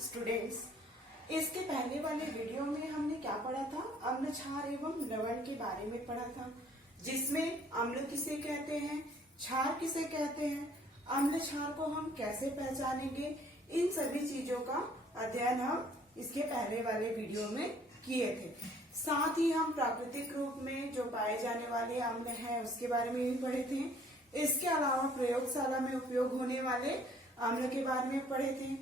Students, इसके पहले वाले वीडियो में हमने क्या पढ़ा था? अम्ल क्षार एवं लवण के बारे में पढ़ा था, जिसमें अम्ल किसे कहते हैं, क्षार किसे कहते हैं, अम्ल क्षार को हम कैसे पहचानेंगे, इन सभी चीजों का अध्ययन हम इसके पहले वाले वीडियो में किए थे। साथ ही हम प्राकृतिक रूप में जो पाए जाने वाले अम्ल हैं उसके बारे में भी पढ़े थे। इसके अलावा प्रयोगशाला में उपयोग होने वाले अम्ल के बारे में पढ़े थे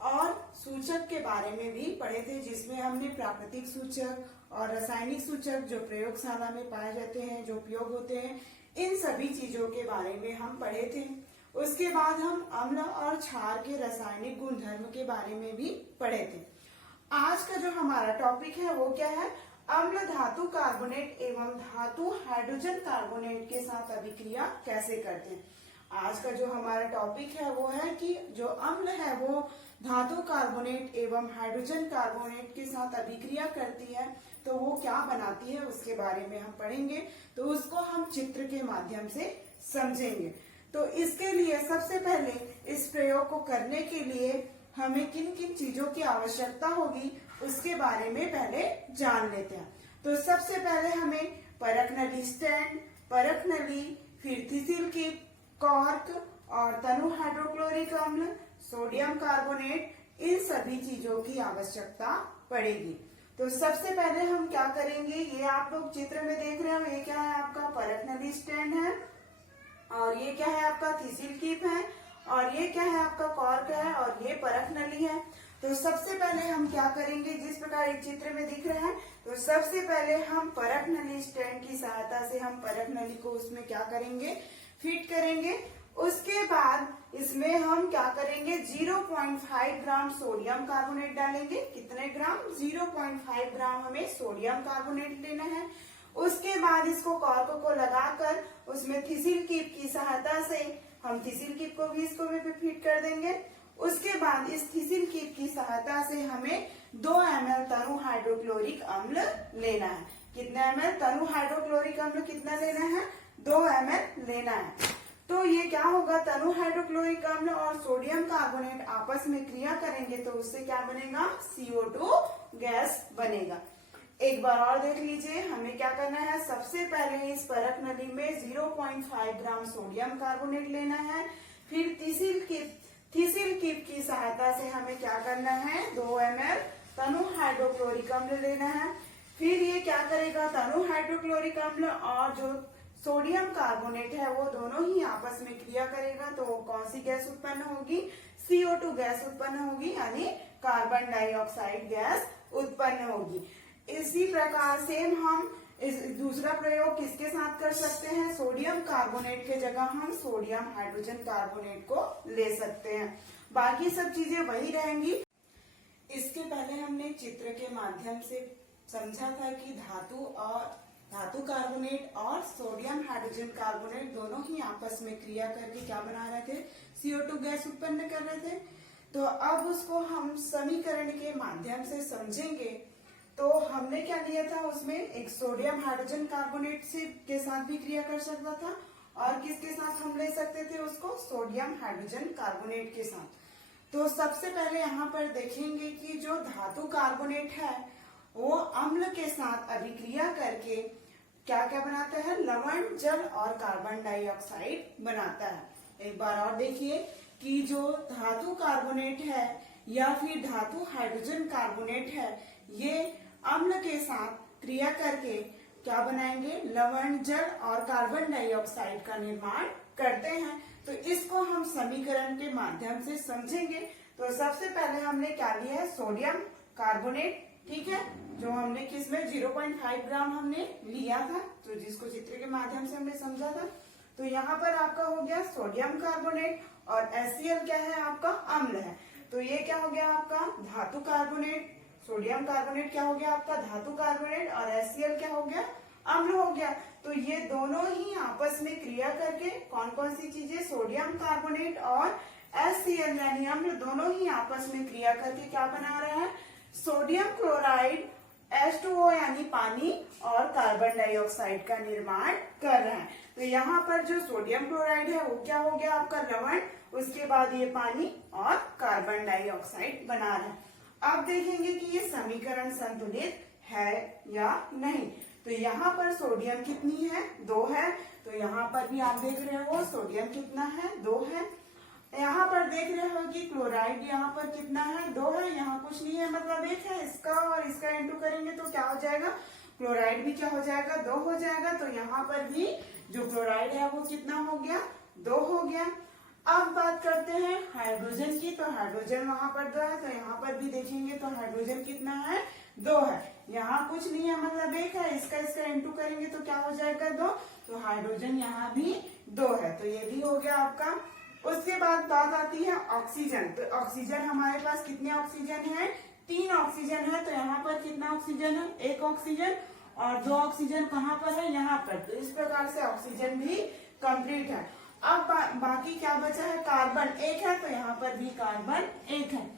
और सूचक के बारे में भी पढ़े थे, जिसमें हमने प्राकृतिक सूचक और रासायनिक सूचक जो प्रयोगशाला में पाए जाते हैं, जो उपयोग होते हैं, इन सभी चीजों के बारे में हम पढ़े थे। उसके बाद हम अम्ल और क्षार के रासायनिक गुणधर्म के बारे में भी पढ़े थे। आज का जो हमारा टॉपिक है वो क्या है? अम्ल धातु कार्बोनेट एवं धातु हाइड्रोजन कार्बोनेट के साथ अभिक्रिया कैसे करते हैं। आज का जो हमारा टॉपिक है वो है कि जो अम्ल है वो धातु कार्बोनेट एवं हाइड्रोजन कार्बोनेट के साथ अभिक्रिया करती है, तो वो क्या बनाती है उसके बारे में हम पढ़ेंगे। तो उसको हम चित्र के माध्यम से समझेंगे। तो इसके लिए सबसे पहले इस प्रयोग को करने के लिए हमें किन किन चीजों की आवश्यकता होगी उसके बारे में पहले जान लेते हैं। तो सबसे पहले हमें परख नली स्टैंड, परख नली, फिर थिसिल कीप, कॉर्क और तनु हाइड्रोक्लोरिक अम्ल, सोडियम कार्बोनेट, इन सभी चीजों की आवश्यकता पड़ेगी। तो सबसे पहले हम क्या करेंगे, ये आप लोग चित्र में देख रहे हो, ये क्या है? आपका परख नली स्टैंड है और ये क्या है? आपका थिसिल कीप है और ये क्या है? आपका कॉर्क है और ये परख नली है। तो सबसे पहले हम क्या करेंगे, जिस प्रकार एक चित्र में दिख रहा है, तो सबसे पहले हम परख नली स्टैंड की सहायता से हम परख नली को उसमें क्या करेंगे? फिट करेंगे। उसके बाद इसमें हम क्या करेंगे? 0.5 ग्राम सोडियम कार्बोनेट डालेंगे। कितने ग्राम? 0.5 ग्राम हमें सोडियम कार्बोनेट लेना है। उसके बाद इसको कॉर्क को लगाकर उसमें थिसिल कीप की सहायता से हम थिसिल कीप को भी इसको भी फिट कर देंगे। उसके बाद इस थिसिल कीप की सहायता से हमें 2 ml तनु हाइड्रोक्लोरिक अम्ल लेना है। कितना ml? तनु हाइड्रोक्लोरिक अम्ल कितना लेना है? 2 ml लेना है। तो ये क्या होगा? तनु हाइड्रोक्लोरिक अम्ल और सोडियम कार्बोनेट आपस में क्रिया करेंगे तो उससे क्या बनेगा? CO2 गैस बनेगा। एक बार और देख लीजिए, हमें क्या करना है? सबसे पहले इस परख नली में 0.5 ग्राम सोडियम कार्बोनेट लेना है। फिर थिसिल कीप की सहायता से हमें क्या करना है? 2 ml तनु हाइड्रोक्लोरिक अम्ल लेना है। फिर ये क्या करेगा? तनु हाइड्रोक्लोरिक अम्ल और जो सोडियम कार्बोनेट है वो दोनों ही आपस में क्रिया करेगा, तो कौन सी गैस उत्पन्न होगी? CO2 गैस उत्पन्न होगी, यानी कार्बन डाइऑक्साइड गैस उत्पन्न होगी। इसी प्रकार से हम इस दूसरा प्रयोग किसके साथ कर सकते हैं? सोडियम कार्बोनेट के जगह हम सोडियम हाइड्रोजन कार्बोनेट को ले सकते हैं। बाकी सब चीजें वही रहेंगी। इसके पहले हमने चित्र के माध्यम से समझा था कि धातु कार्बोनेट और सोडियम हाइड्रोजन कार्बोनेट दोनों ही आपस में क्रिया करके क्या बना रहे थे? CO2 गैस उत्पन्न कर रहे थे। तो अब उसको हम समीकरण के माध्यम से समझेंगे। तो हमने क्या लिया था? उसमें एक सोडियम हाइड्रोजन कार्बोनेट से के साथ भी क्रिया कर सकता था और किसके साथ हम ले सकते थे उसको? सोडियम हाइड्रोजन कार्बोनेट के साथ। तो सबसे पहले यहाँ पर देखेंगे कि जो धातु कार्बोनेट है वो अम्ल के साथ अभिक्रिया करके क्या क्या बनाता है? लवण, जल और कार्बन डाइऑक्साइड बनाता है। एक बार और देखिए कि जो धातु कार्बोनेट है या फिर धातु हाइड्रोजन कार्बोनेट है, ये अम्ल के साथ क्रिया करके क्या बनाएंगे? लवण, जल और कार्बन डाइऑक्साइड का निर्माण करते हैं। तो इसको हम समीकरण के माध्यम से समझेंगे। तो सबसे पहले हमने क्या लिया है? सोडियम कार्बोनेट, ठीक है, जो हमने किसमें 0.5 ग्राम हमने लिया था, तो जिसको चित्र के माध्यम से हमने समझा था। तो यहाँ पर आपका हो गया सोडियम कार्बोनेट और HCl क्या है? आपका अम्ल है। तो ये क्या हो गया? आपका धातु कार्बोनेट। सोडियम कार्बोनेट क्या हो गया? आपका धातु कार्बोनेट और HCl क्या हो गया? अम्ल हो गया। तो ये दोनों ही आपस में क्रिया करके कौन कौन सी चीजें? सोडियम कार्बोनेट और HCl यानी अम्ल दोनों ही आपस में क्रिया करके क्या बना रहा है? सोडियम क्लोराइड H2O यानी पानी और कार्बन डाइऑक्साइड का निर्माण कर रहा है। तो यहाँ पर जो सोडियम क्लोराइड है वो क्या हो गया? आपका लवण, उसके बाद ये पानी और कार्बन कार्बन डाइऑक्साइड बना रहे हैं। अब देखेंगे कि ये समीकरण संतुलित है या नहीं। तो यहाँ पर सोडियम कितनी है, 2 है। तो यहाँ पर भी आप देख रहे हो सोडियम कितना है, 2 है। यहाँ पर देख रहे हो कि क्लोराइड यहाँ पर कितना है, 2 है। यहाँ कुछ नहीं है मतलब 1 है। इसका और इसका इंटू करेंगे तो क्या हो जाएगा, क्लोराइड भी क्या हो जाएगा, 2 हो जाएगा। तो यहाँ पर भी जो क्लोराइड है वो कितना हो गया, 2 हो गया। अब बात करते हैं हाइड्रोजन की। तो हाइड्रोजन वहां पर 2 है। तो यहाँ पर भी देखेंगे तो हाइड्रोजन कितना है, 2 है। यहाँ कुछ नहीं है मतलब 1 है। इसका इंटू करेंगे तो क्या हो जाएगा, 2। तो हाइड्रोजन यहाँ भी 2 है। तो ये भी हो गया आपका। उसके बाद बात आती है ऑक्सीजन। तो ऑक्सीजन हमारे पास कितने ऑक्सीजन है, 3 ऑक्सीजन है। तो यहाँ पर कितना ऑक्सीजन है, 1 ऑक्सीजन। और 2 ऑक्सीजन कहाँ पर है, यहाँ पर। तो इस प्रकार से ऑक्सीजन भी कंप्लीट है। अब बाकी क्या बचा है, कार्बन 1 है। तो यहाँ पर भी कार्बन 1 है।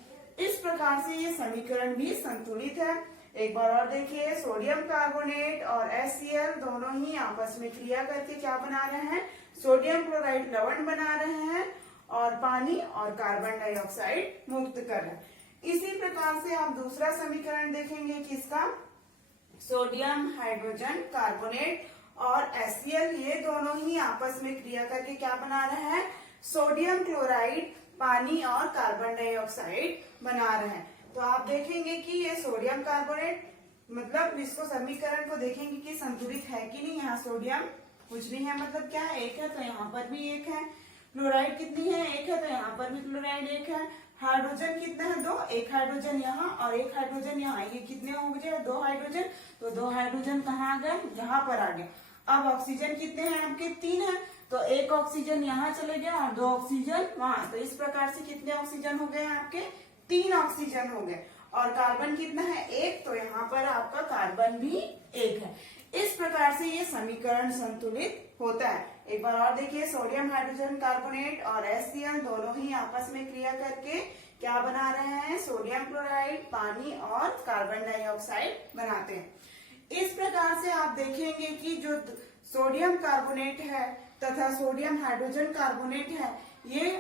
इस प्रकार से ये समीकरण भी संतुलित है। एक बार और देखिए, सोडियम कार्बोनेट और HCl दोनों ही आपस में क्रिया करके क्या बना रहे हैं, सोडियम क्लोराइड लवण बना रहे हैं और पानी और कार्बन डाइऑक्साइड मुक्त कर रहे हैं। इसी प्रकार से आप दूसरा समीकरण देखेंगे किसका, सोडियम हाइड्रोजन कार्बोनेट और HCl ये दोनों ही आपस में क्रिया करके क्या बना रहे हैं, सोडियम क्लोराइड, पानी और कार्बन डाइऑक्साइड बना रहे हैं। तो आप देखेंगे कि ये सोडियम कार्बोनेट मतलब इसको समीकरण को देखेंगे कि संतुलित है कि नहीं। यहाँ सोडियम कुछ नहीं है मतलब क्या है, 1 है। तो यहाँ पर भी 1 है। क्लोराइड कितनी है, 1 है। तो यहाँ पर भी क्लोराइड 1 है। हाइड्रोजन कितना है, 2। 1 हाइड्रोजन यहाँ और 1 हाइड्रोजन यहाँ। ये कितने हो गए, 2 हाइड्रोजन। तो 2 हाइड्रोजन कहाँ आ गए, यहाँ पर आ गए। अब ऑक्सीजन कितने हैं आपके, 3 है। तो 1 ऑक्सीजन यहाँ चले गया और 2 ऑक्सीजन वहां। तो इस प्रकार से कितने ऑक्सीजन हो गए आपके, 3 ऑक्सीजन हो गए। और कार्बन कितना है, 1। तो यहाँ पर आपका कार्बन भी 1 है। इस प्रकार से ये समीकरण संतुलित होता है। एक बार और देखिए, सोडियम हाइड्रोजन कार्बोनेट और HCl दोनों ही आपस में क्रिया करके क्या बना रहे हैं, सोडियम क्लोराइड, पानी और कार्बन डाइऑक्साइड बनाते हैं। इस प्रकार से आप देखेंगे कि जो सोडियम कार्बोनेट है तथा सोडियम हाइड्रोजन कार्बोनेट है, ये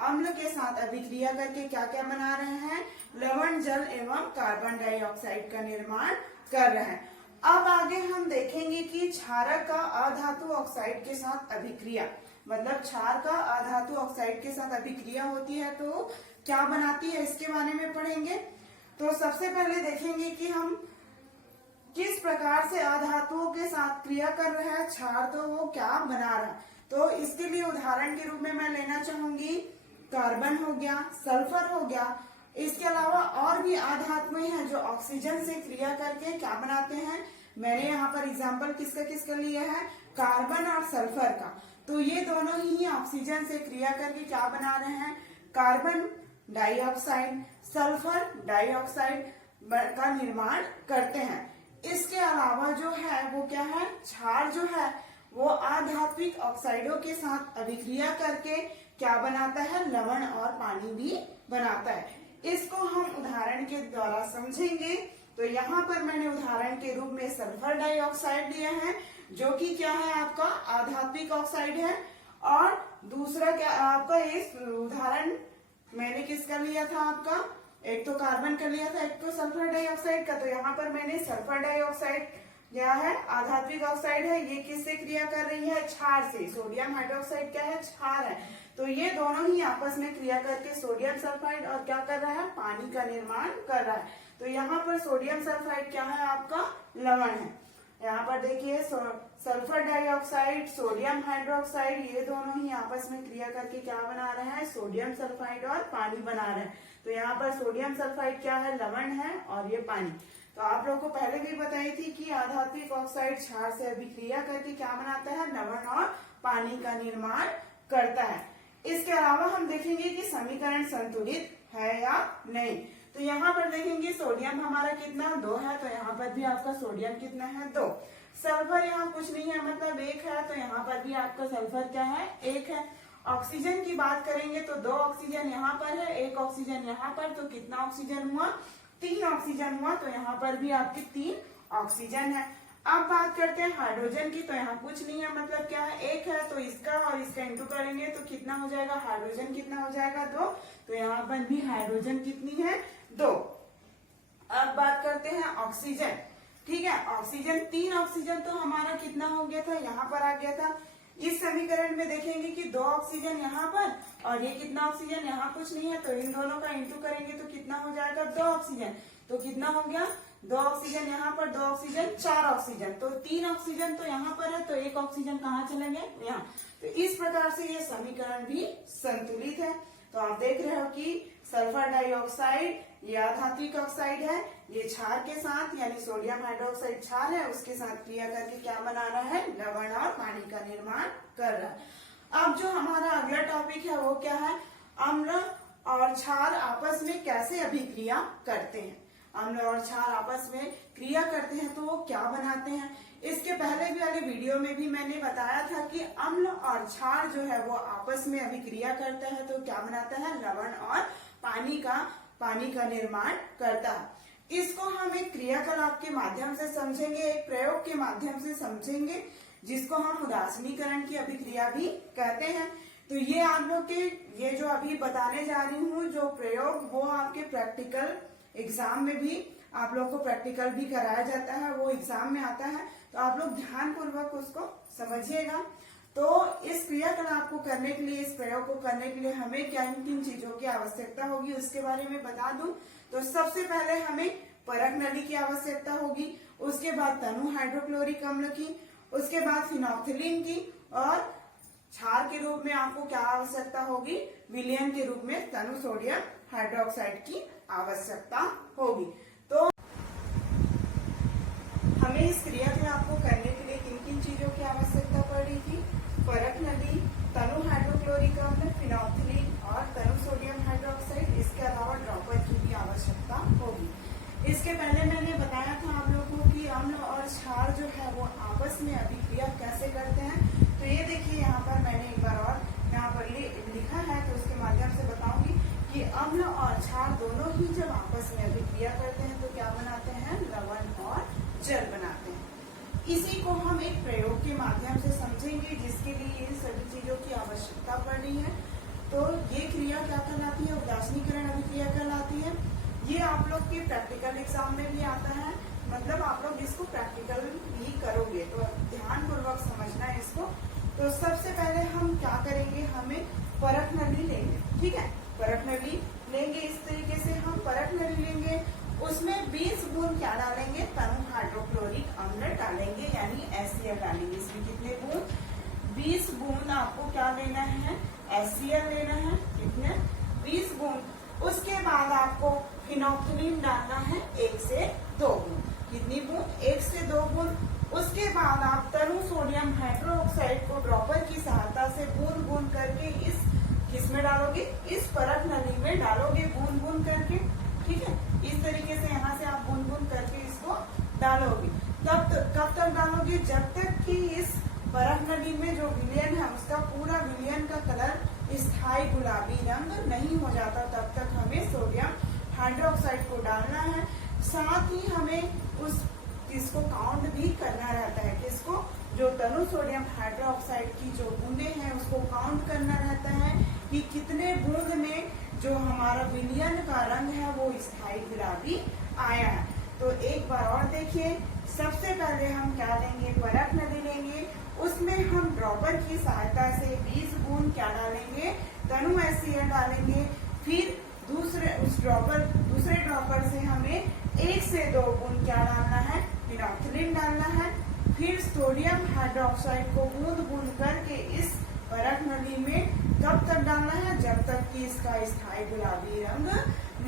अम्ल के साथ अभिक्रिया करके क्या क्या बना रहे हैं, लवण, जल एवं कार्बन डाइऑक्साइड का निर्माण कर रहे हैं। अब आगे हम देखेंगे कि क्षारक का अधातु ऑक्साइड के साथ अभिक्रिया, मतलब क्षार का अधातु ऑक्साइड के साथ अभिक्रिया होती है तो क्या बनाती है, इसके बारे में पढ़ेंगे। तो सबसे पहले देखेंगे कि हम किस प्रकार से अधातुओं के साथ क्रिया कर रहा है क्षार, तो वो क्या बना रहा है। तो इसके लिए उदाहरण के रूप में मैं लेना चाहूंगी, कार्बन हो गया, सल्फर हो गया। इसके अलावा और भी अधातुएं हैं जो ऑक्सीजन से क्रिया करके क्या बनाते हैं। मैंने यहाँ पर एग्जाम्पल किसका लिया है, कार्बन और सल्फर का। तो ये दोनों ही ऑक्सीजन से क्रिया करके क्या बना रहे हैं, कार्बन डाइऑक्साइड, सल्फर डाइऑक्साइड का निर्माण करते हैं। इसके अलावा जो है वो क्या है, क्षार जो है वो अधात्विक ऑक्साइडों के साथ अभिक्रिया करके क्या बनाता है, लवण और पानी भी बनाता है। इसको हम उदाहरण के द्वारा समझेंगे। तो यहाँ पर मैंने उदाहरण के रूप में सल्फर डाइऑक्साइड लिया है, जो कि क्या है आपका अधात्विक ऑक्साइड है। और दूसरा क्या आपका, इस उदाहरण मैंने किसका लिया था आपका, एक तो कार्बन का लिया था, एक तो सल्फर डाइऑक्साइड का। तो यहाँ पर मैंने सल्फर डाइऑक्साइड क्या है, आधात्विक ऑक्साइड है। ये किससे क्रिया कर रही है, क्षार से। सोडियम हाइड्रोक्साइड क्या है, क्षार है। तो ये दोनों ही आपस में क्रिया करके सोडियम सल्फाइड और क्या कर रहा है, पानी का निर्माण कर रहा है। तो यहाँ पर सोडियम सल्फाइड क्या है आपका, लवण है। यहाँ पर देखिए सल्फर डाइऑक्साइड, सोडियम हाइड्रोक्साइड, ये दोनों ही आपस में क्रिया करके क्या बना रहे हैं, सोडियम सल्फाइड और पानी बना रहे हैं। तो यहाँ पर सोडियम सल्फाइड क्या है, लवण है, और ये पानी। तो आप लोगों को पहले भी बताई थी कि आधात्विक ऑक्साइड क्षार से अभिक्रिया करके क्या बनाता है, लवण और पानी का निर्माण करता है। इसके अलावा हम देखेंगे कि समीकरण संतुलित है या नहीं। तो यहाँ पर देखेंगे सोडियम हमारा कितना, 2 है। तो यहाँ पर भी आपका सोडियम कितना है, 2। सल्फर यहाँ कुछ नहीं है मतलब 1 है। तो यहाँ पर भी आपका सल्फर क्या है, 1 है। ऑक्सीजन की बात करेंगे तो 2 ऑक्सीजन यहाँ पर है, 1 ऑक्सीजन यहाँ पर। तो कितना ऑक्सीजन हुआ, 3 ऑक्सीजन हुआ। तो यहाँ पर भी आपके 3 ऑक्सीजन है। अब बात करते हैं हाइड्रोजन की। तो यहाँ कुछ नहीं है, मतलब क्या है, एक है तो इसका और इसका इंटू करेंगे तो कितना हो जाएगा, हाइड्रोजन कितना हो जाएगा 2। तो यहाँ पर भी हाइड्रोजन कितनी है 2। अब बात करते हैं ऑक्सीजन। ठीक है, ऑक्सीजन 3 ऑक्सीजन तो हमारा कितना हो गया था, यहाँ पर आ गया था। इस समीकरण में देखेंगे कि 2 ऑक्सीजन यहाँ पर और ये कितना ऑक्सीजन, यहाँ कुछ नहीं है, तो इन दोनों का इंटू करेंगे तो कितना हो जाएगा 2 ऑक्सीजन। तो कितना हो गया 2 ऑक्सीजन यहाँ पर, 2 ऑक्सीजन 4 ऑक्सीजन। तो 3 ऑक्सीजन तो यहाँ पर है, तो 1 ऑक्सीजन कहाँ चले गए, यहाँ। तो इस प्रकार से ये समीकरण भी संतुलित है। तो आप देख रहे हो कि सल्फर डाइऑक्साइड ये अधात्विक ऑक्साइड है, ये क्षार के साथ यानी सोडियम हाइड्रोक्साइड क्षार है, उसके साथ क्रिया करके क्या बना रहा है, लवण और पानी का निर्माण कर रहा है। अब जो हमारा अगला टॉपिक है वो क्या है, अम्ल और क्षार आपस में कैसे अभिक्रिया करते हैं। अम्ल और क्षार आपस में क्रिया करते हैं तो वो क्या बनाते हैं। इसके पहले भी वाले वीडियो में भी मैंने बताया था कि अम्ल और क्षार जो है वो आपस में अभिक्रिया करता है तो क्या बनाता है, लवण और पानी का निर्माण करता है। इसको हम एक क्रियाकलाप के माध्यम से समझेंगे, एक प्रयोग के माध्यम से समझेंगे, जिसको हम उदासीनीकरण की अभिक्रिया भी कहते हैं। तो ये आप लोग के ये जो अभी बताने जा रही हूँ जो प्रयोग, वो आपके प्रैक्टिकल एग्जाम में भी आप लोग को प्रैक्टिकल भी कराया जाता है, वो एग्जाम में आता है। तो आप लोग ध्यान पूर्वक उसको समझिएगा। तो इस क्रियाकलाप को करने के लिए, इस प्रयोग को करने के लिए हमें किन चीजों की आवश्यकता होगी उसके बारे में बता दूं। तो सबसे पहले हमें परख नली की आवश्यकता होगी, उसके बाद तनु हाइड्रोक्लोरिक अम्ल की, उसके बाद फिनोक्थिलीन की, और क्षार के रूप में आपको क्या आवश्यकता होगी, विलयन के रूप में तनु सोडियम हाइड्रोक्साइड की आवश्यकता होगी। तो हमें इस क्रियाकलाप को करने के लिए किन किन चीजों की आवश्यकता पड़ रही थी, परख नली, तनु हाइड्रोक्लोरिक अम्ल, फिनोक्थिलीन और तनु सोडियम हाइड्रोक्साइड, इसके अलावा ड्रॉपर की भी आवश्यकता होगी। इसके पहले मैंने बताया था आप लोगों को कि अम्ल और क्षार जो है वो आपस में अभिक्रिया कैसे करते हैं। तो ये देखिए यहाँ पर मैंने एक बार और यहाँ पर लिखा है, तो उसके माध्यम से बताऊंगी कि अम्ल और क्षार दोनों ही जब आपस में अभिक्रिया करते हैं तो क्या बनाते हैं, लवण और जल बनाते हैं। इसी को हम एक प्रयोग के माध्यम से समझेंगे, जिसके लिए इन सभी चीजों की आवश्यकता पड़ रही है। तो ये क्रिया क्या कहलाती है, उदासीनीकरण अभिक्रिया कहलाती है। ये आप लोग के प्रैक्टिकल एग्जाम में भी आता है, मतलब आप लोग इसको प्रैक्टिकल भी करोगे, तो ध्यान पूर्वक समझना है इसको। तो सबसे पहले हम क्या करेंगे, हमें परख नली लेंगे। ठीक है, परख नली लेंगे, इस तरीके से हम परख नली लेंगे, उसमें 20 बूंद क्या डालेंगे, तनु हाइड्रोक्लोरिक अम्ल डालेंगे, यानी HCl डालेंगे। इसमें कितने बूंद, 20 बूंद आपको क्या लेना है, HCl लेना है, कितने, 20 बूंद। उसके बाद आपको फिनोक्थिलीन डालना है 1 से 2 बूंद। कितनी बूंद, 1 से 2 बूंद। उसके बाद आप तनु सोडियम हाइड्रोक्साइड को ड्रॉपर की सहायता से बूंद बूंद करके इस किसमें डालोगे, इस परख नली में डालोगे, बूंद बूंद करके। ठीक है, इस तरीके से यहाँ से आप बूंद बूंद करके इसको डालोगे। कब तक डालोगे, जब तक कि इस परख नली में जो विलयन है उसका पूरा विलयन का कलर स्थायी गुलाबी रंग नहीं हो जाता, तब तक हमें सोडियम हाइड्रोक्साइड को डालना है। साथ ही हमें इसको काउंट भी करना रहता है, किसको, जो तनु सोडियम हाइड्रोक्साइड की जो बूंदे हैं उसको काउंट करना रहता है कि कितने बूंद में जो हमारा विलयन का रंग है वो स्थायी गुलाबी आया है। तो एक बार और देखिए, सबसे पहले हम क्या लेंगे, परख नली लेंगे, उसमें हम ड्रॉपर की सहायता से 20 बूंद क्या डालेंगे, तनु HCl डालेंगे। फिर दूसरे ड्रॉपर से हमें 1 से 2 बूंद क्या डालना है, फिनोक्थिलीन डालना है। फिर सोडियम हाइड्रोक्साइड को बूंद बूंद करके इस परख नली में कब तक डालना है, जब तक कि इसका स्थायी गुलाबी रंग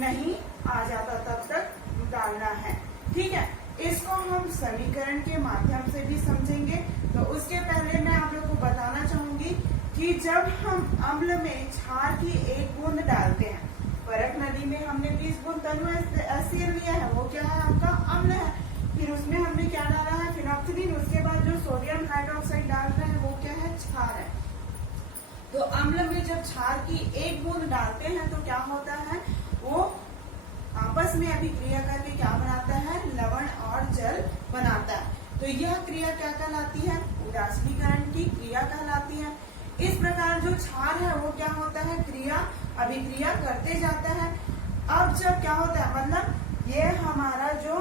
नहीं आ जाता, तब तक डालना है। ठीक है, इसको हम समीकरण के माध्यम से भी समझेंगे। तो उसके पहले मैं आप लोग को बताना चाहूंगी कि जब हम अम्ल में क्षार की 1 बूंद डालते हैं, परख नली में हमने 20 बूंद तनु HCl लिया है, वो क्या है, आपका अम्ल है। फिर उसमें हमने क्या डाला है, फिनोक्थिलीन। उसके बाद जो सोडियम हाइड्रोक्साइड डाल रहे हैं वो क्या है, क्षार है। तो अम्ल में जब क्षार की 1 बूंद डालते हैं तो क्या होता है, वो आपस में अभिक्रिया करके क्या बनाता है, लवण और जल बनाता है। तो यह क्रिया क्या कहलाती है? उदासीनीकरण की क्रिया कहलाती है। इस प्रकार जो क्षार है वो क्या होता है? क्रिया अभिक्रिया करते जाता है। अब जब क्या होता है, मतलब ये हमारा जो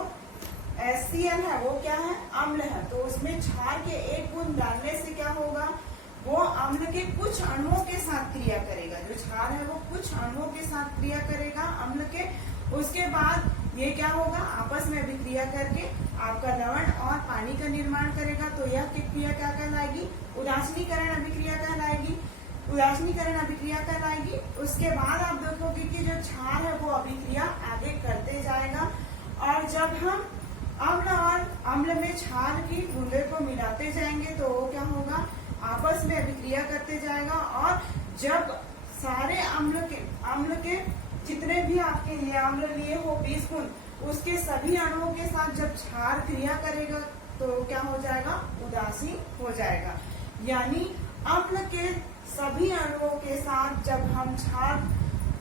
HCl है वो क्या है? अम्ल है। तो उसमें क्षार के एक बूंद डालने से क्या होगा? वो अम्ल के कुछ अणुओं के साथ क्रिया करेगा। जो क्षार है वो कुछ अणुओं के साथ क्रिया करेगा अम्ल के। उसके बाद ये क्या होगा? आपस में अभिक्रिया करके आपका लवण और पानी का निर्माण करेगा। तो यह क्रिया क्या कहलाएगी? उदासीनीकरण अभिक्रिया कहलाएगी। उदासीनीकरण अभिक्रिया कहलाएगी। उसके बाद आप देखोगे कि जो क्षार है वो अभिक्रिया आगे करते जाएगा, और जब हम अम्ल और अम्ल में क्षार की बूंदे को मिलाते जाएंगे तो वो क्या होगा? आपस में अभिक्रिया करते जाएगा। और जब सारे अम्ल के जितने भी आपके ये अम्ल लिए हो 20 गुण, उसके सभी अणुओं के साथ जब क्षार क्रिया करेगा तो क्या हो जाएगा? उदासीन हो जाएगा। यानी अम्ल के सभी अणुओं के साथ जब हम क्षार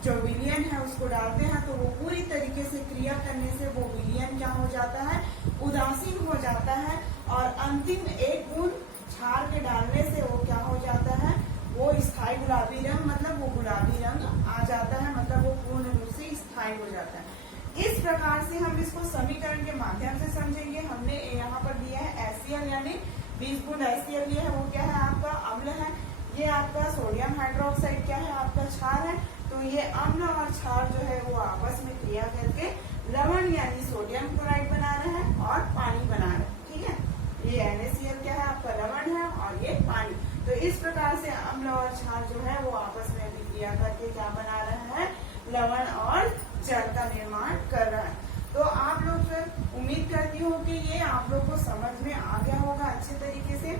जो विलयन है उसको डालते हैं तो वो पूरी तरीके से क्रिया करने से वो विलयन क्या हो जाता है? उदासीन हो जाता है। और अंतिम एक बूंद क्षार के डालने से वो क्या हो जाता है? वो स्थायी गुलाबी रंग, मतलब वो गुलाबी रंग आ जाता है, मतलब वो पूर्ण रूप से स्थायी हो जाता है। इस प्रकार से हम इसको समीकरण के माध्यम से समझेंगे। हमने यहाँ पर दिया है HCl, यानी 20 बूंद HCl ये है, वो क्या है? आपका अम्ल है। ये आपका सोडियम हाइड्रोक्साइड क्या है? आपका क्षार है। तो ये अम्ल और क्षार जो है वो आपस में क्रिया करके लवण यानी सोडियम क्लोराइड बना रहे हैं और पानी बना रहे हैं। ठीक है, ये NaCl क्या है? आपका लवण है और ये पानी। तो इस प्रकार से अम्ल और क्षार जो है वो आपस में अभिक्रिया करके क्या बना रहे हैं? लवण और जल का निर्माण कर रहा है। तो आप लोग उम्मीद करती हूँ कि ये आप लोग को समझ में आ गया होगा अच्छे तरीके से।